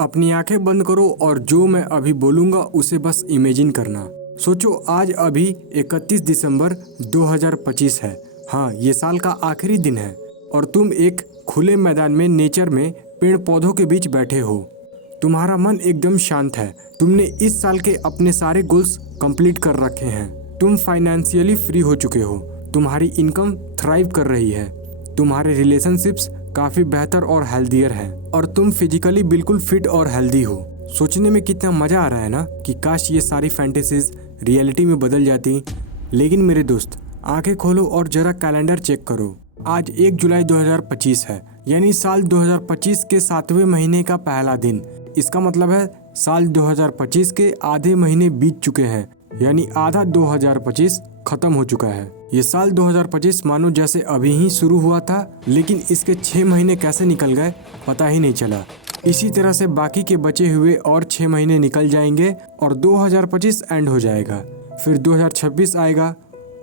अपनी आंखें बंद करो और जो मैं अभी बोलूँगा उसे बस इमेजिन करना। सोचो आज अभी 31 दिसंबर 2025 है। हाँ, ये साल का आखिरी दिन है और तुम एक खुले मैदान में नेचर में पेड़ पौधों के बीच बैठे हो। तुम्हारा मन एकदम शांत है। तुमने इस साल के अपने सारे गोल्स कंप्लीट कर रखे हैं। तुम फाइनेंशियली फ्री हो चुके हो। तुम्हारी इनकम थ्राइव कर रही है। तुम्हारे रिलेशनशिप्स काफ़ी बेहतर और हेल्दियर हैं और तुम फिजिकली बिल्कुल फिट और हेल्दी हो। सोचने में कितना मज़ा आ रहा है ना कि काश ये सारी फैंटेसीज रियलिटी में बदल जाती। लेकिन मेरे दोस्त, आंखें खोलो और जरा कैलेंडर चेक करो। आज 1 जुलाई 2025 है, यानी साल 2025 के 7वें महीने का पहला दिन। इसका मतलब है साल 2025 के आधे महीने बीत चुके हैं, यानी आधा 2025 खत्म हो चुका है। ये साल 2025 मानो जैसे अभी ही शुरू हुआ था, लेकिन इसके 6 महीने कैसे निकल गए पता ही नहीं चला। इसी तरह से बाकी के बचे हुए और 6 महीने निकल जाएंगे और 2025 एंड हो जाएगा। फिर 2026 आएगा,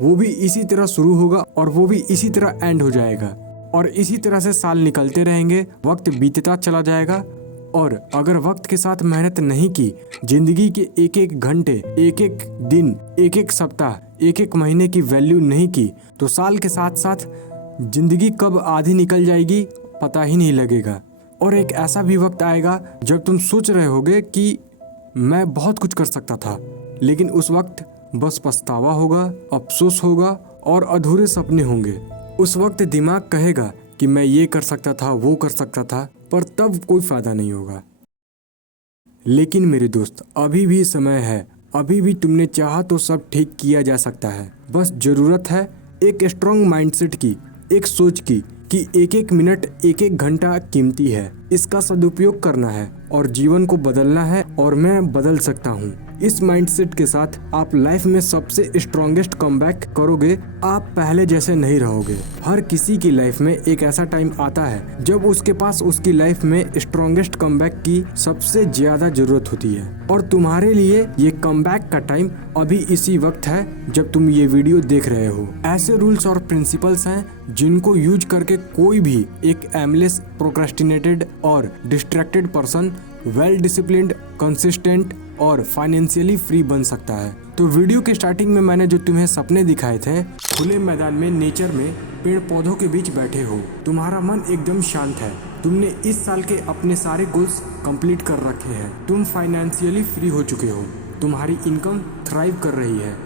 वो भी इसी तरह शुरू होगा और वो भी इसी तरह एंड हो जाएगा। और इसी तरह से साल निकलते रहेंगे, वक्त बीतता चला जाएगा। और अगर वक्त के साथ मेहनत नहीं की, जिंदगी के एक एक घंटे, एक एक दिन, एक एक सप्ताह, एक एक महीने की वैल्यू नहीं की, तो साल के साथ साथ जिंदगी कब आधी निकल जाएगी पता ही नहीं लगेगा। और एक ऐसा भी वक्त आएगा जब तुम सोच रहे होगे कि मैं बहुत कुछ कर सकता था, लेकिन उस वक्त बस पछतावा होगा, अफसोस होगा और अधूरे सपने होंगे। उस वक्त दिमाग कहेगा कि मैं ये कर सकता था, वो कर सकता था, पर तब कोई फायदा नहीं होगा। लेकिन मेरे दोस्त, अभी भी समय है। अभी भी तुमने चाहा तो सब ठीक किया जा सकता है। बस जरूरत है एक स्ट्रॉन्ग माइंडसेट की, एक सोच की कि एक एक मिनट, एक एक घंटा कीमती है। इसका सदुपयोग करना है और जीवन को बदलना है, और मैं बदल सकता हूँ। इस माइंडसेट के साथ आप लाइफ में सबसे स्ट्रॉन्गेस्ट कमबैक करोगे। आप पहले जैसे नहीं रहोगे। हर किसी की लाइफ में एक ऐसा टाइम आता है जब उसके पास उसकी लाइफ में स्ट्रॉन्गेस्ट कमबैक की सबसे ज्यादा जरूरत होती है, और तुम्हारे लिए ये कमबैक का टाइम अभी इसी वक्त है जब तुम ये वीडियो देख रहे हो। ऐसे रूल्स और प्रिंसिपल्स हैं जिनको यूज करके कोई भी एक एमलेस, प्रोक्रेस्टिनेटेड और distracted person well disciplined, consistent और फाइनेंशियली फ्री बन सकता है। तो वीडियो के स्टार्टिंग में मैंने जो तुम्हें सपने दिखाए थे, खुले मैदान में नेचर में पेड़ पौधों के बीच बैठे हो, तुम्हारा मन एकदम शांत है। तुमने इस साल के अपने सारे गोल्स कंप्लीट कर रखे हैं। तुम फाइनेंशियली फ्री हो चुके हो। तुम्हारी इनकम थ्राइव कर रही है।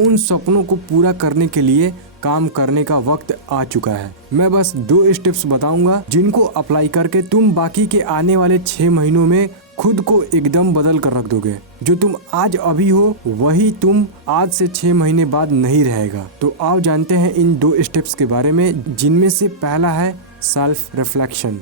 उन सपनों को पूरा करने के लिए काम करने का वक्त आ चुका है। मैं बस 2 स्टेप्स बताऊंगा जिनको अप्लाई करके तुम बाकी के आने वाले 6 महीनों में खुद को एकदम बदल कर रख दोगे। जो तुम आज अभी हो वही तुम आज से 6 महीने बाद नहीं रहेगा। तो आओ जानते हैं इन 2 स्टेप्स के बारे में, जिनमें से पहला है सेल्फ रिफ्लेक्शन।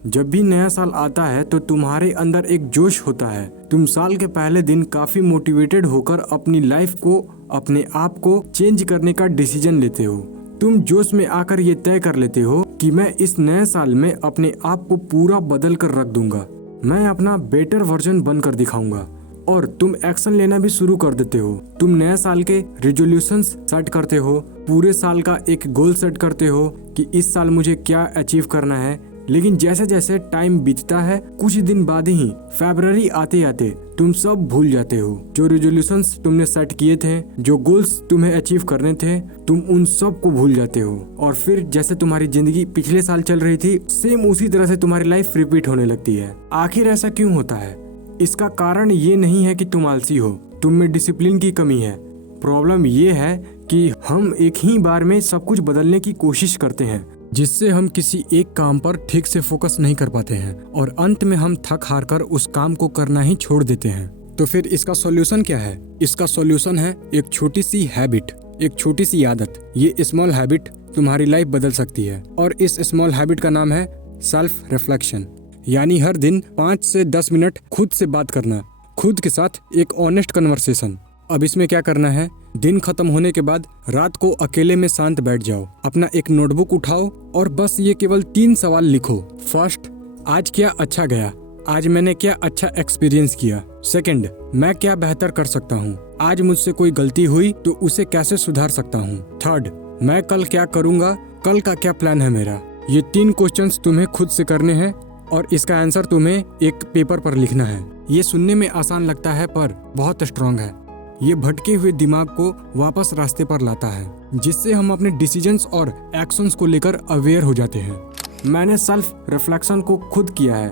जब भी नया साल आता है तो तुम्हारे अंदर एक जोश होता है। तुम साल के पहले दिन काफी मोटिवेटेड होकर अपनी लाइफ को, अपने आप को चेंज करने का डिसीजन लेते हो। तुम जोश में आकर ये तय कर लेते हो कि मैं इस नए साल में अपने आप को पूरा बदल कर रख दूंगा। मैं अपना बेटर वर्जन बनकर दिखाऊंगा। और तुम एक्शन लेना भी शुरू कर देते हो। तुम नए साल के रिजोल्यूशंस सेट करते हो, पूरे साल का एक गोल सेट करते हो कि इस साल मुझे क्या अचीव करना है। लेकिन जैसे जैसे टाइम बीतता है, कुछ दिन बाद ही फरवरी आते आते तुम सब भूल जाते हो। जो रिजोल्यूशंस तुमने सेट किए थे, जो गोल्स तुम्हें अचीव करने थे, तुम उन सब को भूल जाते हो। और फिर जैसे तुम्हारी जिंदगी पिछले साल चल रही थी, सेम उसी तरह से तुम्हारी लाइफ रिपीट होने लगती है। आखिर ऐसा क्यों होता है? इसका कारण ये नहीं है कि तुम आलसी हो, तुम में डिसिप्लिन की कमी है। प्रॉब्लम ये है कि हम एक ही बार में सब कुछ बदलने की कोशिश करते हैं, जिससे हम किसी एक काम पर ठीक से फोकस नहीं कर पाते हैं और अंत में हम थक हार कर उस काम को करना ही छोड़ देते हैं। तो फिर इसका सॉल्यूशन क्या है? इसका सॉल्यूशन है एक छोटी सी हैबिट, एक छोटी सी आदत। ये स्मॉल हैबिट तुम्हारी लाइफ बदल सकती है, और इस स्मॉल हैबिट का नाम है सेल्फ रिफ्लेक्शन। यानी हर दिन 5 से 10 मिनट खुद से बात करना, खुद के साथ एक ऑनेस्ट कन्वर्सेशन। अब इसमें क्या करना है? दिन खत्म होने के बाद रात को अकेले में शांत बैठ जाओ, अपना एक नोटबुक उठाओ और बस ये केवल 3 सवाल लिखो। फर्स्ट, आज क्या अच्छा गया, आज मैंने क्या अच्छा एक्सपीरियंस किया। सेकंड, मैं क्या बेहतर कर सकता हूँ, आज मुझसे कोई गलती हुई तो उसे कैसे सुधार सकता हूँ। थर्ड, मैं कल क्या करूँगा, कल का क्या प्लान है मेरा। ये 3 क्वेश्चंस तुम्हें खुद से करने हैं और इसका आंसर तुम्हें एक पेपर पर लिखना है। ये सुनने में आसान लगता है पर बहुत स्ट्रांग है। ये भटके हुए दिमाग को वापस रास्ते पर लाता है, जिससे हम अपने डिसीजंस और एक्शंस को लेकर अवेयर हो जाते हैं। मैंने सेल्फ रिफ्लेक्शन को खुद किया है।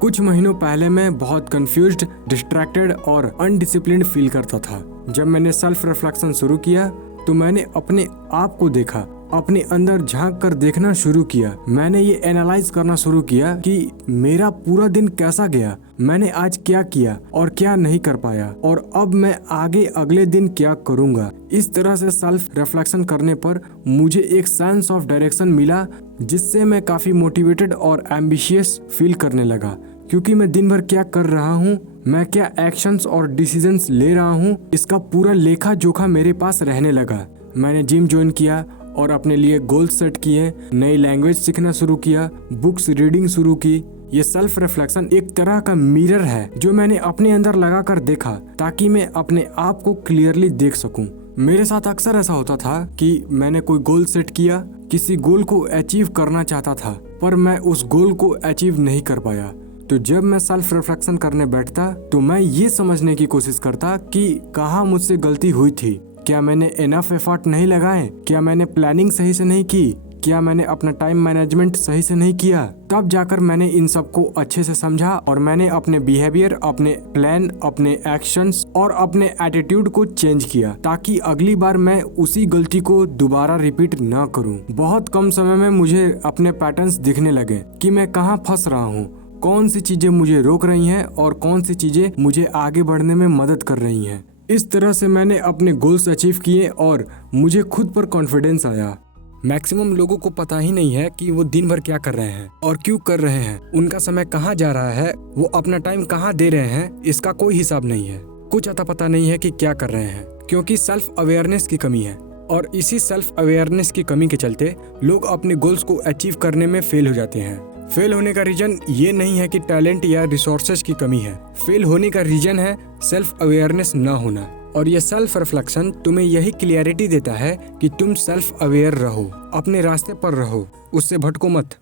कुछ महीनों पहले मैं बहुत कंफ्यूज्ड, डिस्ट्रैक्टेड और अनडिसिप्लिन्ड फील करता था। जब मैंने सेल्फ रिफ्लेक्शन शुरू किया तो मैंने अपने आप को देखा, अपने अंदर झांक कर देखना शुरू किया। मैंने ये एनालाइज करना शुरू किया कि मेरा पूरा दिन कैसा गया, मैंने आज क्या किया और क्या नहीं कर पाया, और अब मैं आगे अगले दिन क्या करूंगा। इस तरह से सेल्फ रिफ्लेक्शन करने पर मुझे एक सेंस ऑफ डायरेक्शन मिला, जिससे मैं काफी मोटिवेटेड और एम्बिशियस फील करने लगा, क्योंकि मैं दिन भर क्या कर रहा हूँ, मैं क्या एक्शंस और डिसीजंस ले रहा हूँ, इसका पूरा लेखा जोखा मेरे पास रहने लगा। मैंने जिम ज्वाइन किया और अपने लिए गोल्स सेट किए, नई लैंग्वेज सीखना शुरू किया, बुक्स रीडिंग शुरू की। ये सेल्फ रिफ्लेक्शन एक तरह का मिरर है जो मैंने अपने अंदर लगा कर देखा, ताकि मैं अपने आप को क्लियरली देख सकूं। मेरे साथ अक्सर ऐसा होता था कि मैंने कोई गोल सेट किया, किसी गोल को अचीव करना चाहता था, पर मैं उस गोल को अचीव नहीं कर पाया। तो जब मैं सेल्फ रिफ्लेक्शन करने बैठता तो मैं ये समझने की कोशिश करता कि कहाँ मुझसे गलती हुई थी, क्या मैंने इनफ एफर्ट नहीं लगाए, क्या मैंने प्लानिंग सही से नहीं की, क्या मैंने अपना टाइम मैनेजमेंट सही से नहीं किया। तब जाकर मैंने इन सबको अच्छे से समझा और मैंने अपने बिहेवियर, अपने प्लान, अपने एक्शंस और अपने एटीट्यूड को चेंज किया, ताकि अगली बार मैं उसी गलती को दोबारा रिपीट ना करूं। बहुत कम समय में मुझे अपने पैटर्न्स दिखने लगे कि मैं कहाँ फंस रहा हूँ, कौन सी चीजें मुझे रोक रही हैं और कौन सी चीजें मुझे आगे बढ़ने में मदद कर रही हैं। इस तरह से मैंने अपने गोल्स अचीव किए और मुझे खुद पर कॉन्फिडेंस आया। मैक्सिमम लोगों को पता ही नहीं है कि वो दिन भर क्या कर रहे हैं और क्यों कर रहे हैं, उनका समय कहाँ जा रहा है, वो अपना टाइम कहाँ दे रहे हैं, इसका कोई हिसाब नहीं है। कुछ अता पता नहीं है कि क्या कर रहे हैं, क्योंकि सेल्फ अवेयरनेस की कमी है। और इसी सेल्फ अवेयरनेस की कमी के चलते लोग अपने गोल्स को अचीव करने में फेल हो जाते हैं। फेल होने का रीजन ये नहीं है कि टैलेंट या रिसोर्सेज की कमी है। फेल होने का रीजन है सेल्फ अवेयरनेस ना होना। और ये सेल्फ रिफ्लेक्शन तुम्हें यही क्लियरिटी देता है कि तुम सेल्फ अवेयर रहो, अपने रास्ते पर रहो, उससे भटको मत।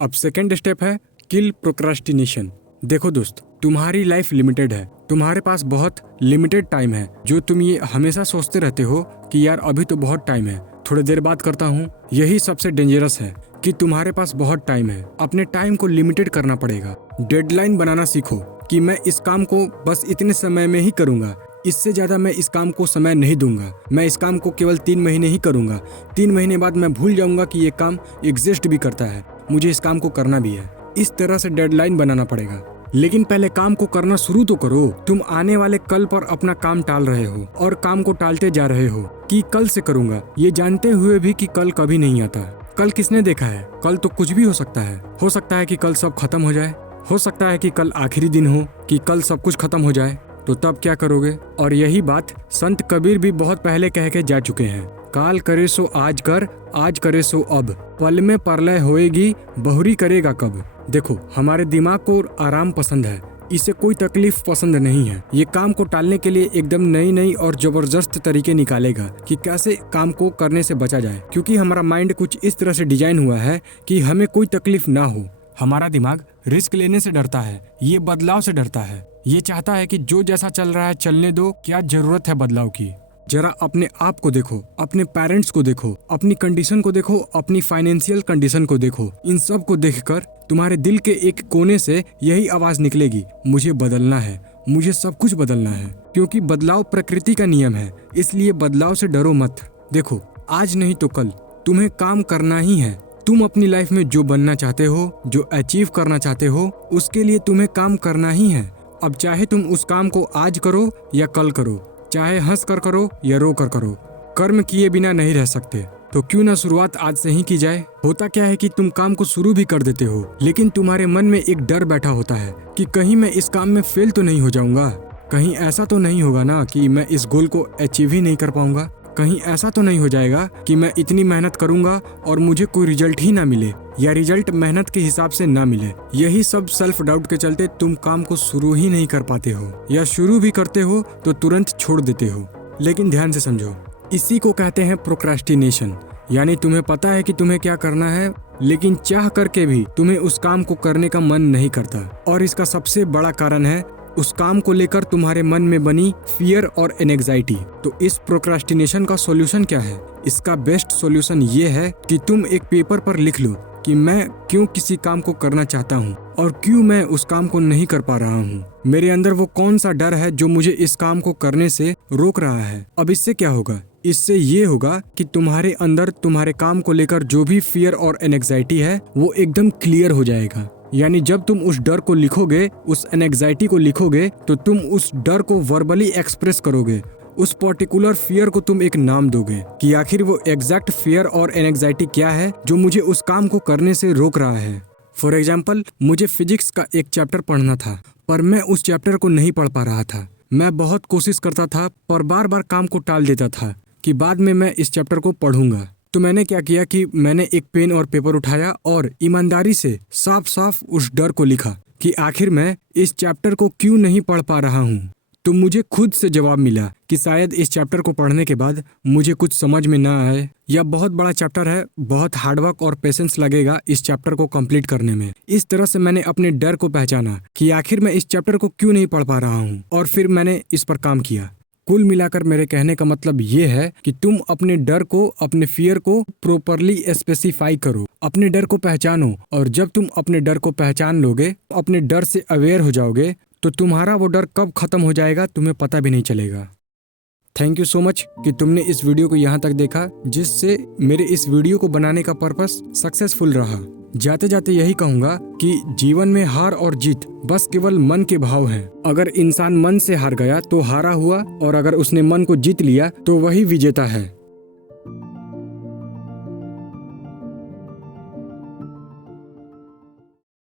अब सेकंड स्टेप है किल प्रोक्रास्टिनेशन। देखो दोस्त, तुम्हारी लाइफ लिमिटेड है, तुम्हारे पास बहुत लिमिटेड टाइम है। जो तुम ये हमेशा सोचते रहते हो कि यार अभी तो बहुत टाइम है, थोड़ी देर बात करता हूँ, यही सबसे डेंजरस है कि तुम्हारे पास बहुत टाइम है। अपने टाइम को लिमिटेड करना पड़ेगा। डेडलाइन बनाना सीखो कि मैं इस काम को बस इतने समय में ही करूंगा, इससे ज्यादा मैं इस काम को समय नहीं दूंगा। मैं इस काम को केवल 3 महीने ही करूंगा, 3 महीने बाद मैं भूल जाऊंगा कि ये काम एग्जिस्ट भी करता है, मुझे इस काम को करना भी है। इस तरह से डेडलाइन बनाना पड़ेगा। लेकिन पहले काम को करना शुरू तो करो। तुम आने वाले कल पर अपना काम टाल रहे हो और काम को टालते जा रहे हो कि कल से करूंगा, ये जानते हुए भी कि कल कभी नहीं आता। कल किसने देखा है? कल तो कुछ भी हो सकता है। हो सकता है कि कल सब खत्म हो जाए, हो सकता है कि कल आखिरी दिन हो, कि कल सब कुछ खत्म हो जाए, तो तब क्या करोगे? और यही बात संत कबीर भी बहुत पहले कह के जा चुके हैं। काल करे सो आज कर, आज करे सो अब, पल में प्रलय होएगी, बहुरी करेगा कब। देखो, हमारे दिमाग को आराम पसंद है, इसे कोई तकलीफ पसंद नहीं है। ये काम को टालने के लिए एकदम नई नई और जबरदस्त तरीके निकालेगा कि कैसे काम को करने से बचा जाए, क्योंकि हमारा माइंड कुछ इस तरह से डिजाइन हुआ है कि हमें कोई तकलीफ ना हो। हमारा दिमाग रिस्क लेने से डरता है, ये बदलाव से डरता है। ये चाहता है कि जो जैसा चल रहा है चलने दो, क्या जरूरत है बदलाव की। जरा अपने आप को देखो, अपने पेरेंट्स को देखो, अपनी कंडीशन को देखो, अपनी फाइनेंशियल कंडीशन को देखो। इन सब को देखकर तुम्हारे दिल के एक कोने से यही आवाज निकलेगी, मुझे बदलना है, मुझे सब कुछ बदलना है। क्योंकि बदलाव प्रकृति का नियम है, इसलिए बदलाव से डरो मत। देखो, आज नहीं तो कल तुम्हें काम करना ही है। तुम अपनी लाइफ में जो बनना चाहते हो, जो अचीव करना चाहते हो, उसके लिए तुम्हें काम करना ही है। अब चाहे तुम उस काम को आज करो या कल करो, चाहे हंस कर करो या रो कर करो, कर्म किए बिना नहीं रह सकते। तो क्यों ना शुरुआत आज से ही की जाए। होता क्या है कि तुम काम को शुरू भी कर देते हो, लेकिन तुम्हारे मन में एक डर बैठा होता है कि कहीं मैं इस काम में फेल तो नहीं हो जाऊंगा, कहीं ऐसा तो नहीं होगा ना कि मैं इस गोल को अचीव ही नहीं कर पाऊंगा, कहीं ऐसा तो नहीं हो जाएगा कि मैं इतनी मेहनत करूंगा और मुझे कोई रिजल्ट ही ना मिले, या रिजल्ट मेहनत के हिसाब से ना मिले। यही सब सेल्फ डाउट के चलते तुम काम को शुरू ही नहीं कर पाते हो, या शुरू भी करते हो तो तुरंत छोड़ देते हो। लेकिन ध्यान से समझो, इसी को कहते हैं प्रोक्रेस्टिनेशन। यानी तुम्हें पता है कि तुम्हें क्या करना है, लेकिन चाह करके भी तुम्हें उस काम को करने का मन नहीं करता। और इसका सबसे बड़ा कारण है उस काम को लेकर तुम्हारे मन में बनी फियर और एंग्जाइटी। तो इस प्रोक्रास्टिनेशन का सॉल्यूशन क्या है? इसका बेस्ट सॉल्यूशन ये है कि तुम एक पेपर पर लिख लो कि मैं क्यों किसी काम को करना चाहता हूँ और क्यों मैं उस काम को नहीं कर पा रहा हूँ। मेरे अंदर वो कौन सा डर है जो मुझे इस काम को करने से रोक रहा है। अब इससे क्या होगा? इससे ये होगा कि तुम्हारे अंदर तुम्हारे काम को लेकर जो भी फियर और एंग्जाइटी है वो एकदम क्लियर हो जाएगा। यानी जब तुम उस डर को लिखोगे, उस एंग्जाइटी को लिखोगे, तो तुम उस डर को वर्बली एक्सप्रेस करोगे। उस पर्टिकुलर फियर को तुम एक नाम दोगे कि आखिर वो एग्जैक्ट फियर और एंग्जाइटी क्या है जो मुझे उस काम को करने से रोक रहा है। फॉर एग्जाम्पल, मुझे फिजिक्स का एक चैप्टर पढ़ना था, पर मैं उस चैप्टर को नहीं पढ़ पा रहा था। मैं बहुत कोशिश करता था, पर बार बार काम को टाल देता था कि बाद में मैं इस चैप्टर को पढ़ूंगा। तो मैंने क्या किया कि मैंने एक पेन और पेपर उठाया और ईमानदारी से साफ साफ उस डर को लिखा कि आखिर मैं इस चैप्टर को क्यों नहीं पढ़ पा रहा हूँ। तो मुझे खुद से जवाब मिला कि शायद इस चैप्टर को पढ़ने के बाद मुझे कुछ समझ में ना आए, या बहुत बड़ा चैप्टर है, बहुत हार्डवर्क और पेशेंस लगेगा इस चैप्टर को कंप्लीट करने में। इस तरह से मैंने अपने डर को पहचाना कि आखिर मैं इस चैप्टर को क्यों नहीं पढ़ पा रहा हूँ, और फिर मैंने इस पर काम किया। कुल मिलाकर मेरे कहने का मतलब ये है कि तुम अपने डर को, अपने फियर को प्रॉपरली स्पेसिफाई करो, अपने डर को पहचानो, और जब तुम अपने डर को पहचान लोगे, अपने डर से अवेयर हो जाओगे, तो तुम्हारा वो डर कब खत्म हो जाएगा तुम्हें पता भी नहीं चलेगा। थैंक यू सो मच कि तुमने इस वीडियो को यहाँ तक देखा, जिससे मेरे इस वीडियो को बनाने का पर्पस सक्सेसफुल रहा। जाते जाते यही कहूँगा कि जीवन में हार और जीत बस केवल मन के भाव हैं। अगर इंसान मन से हार गया तो हारा हुआ, और अगर उसने मन को जीत लिया तो वही विजेता है।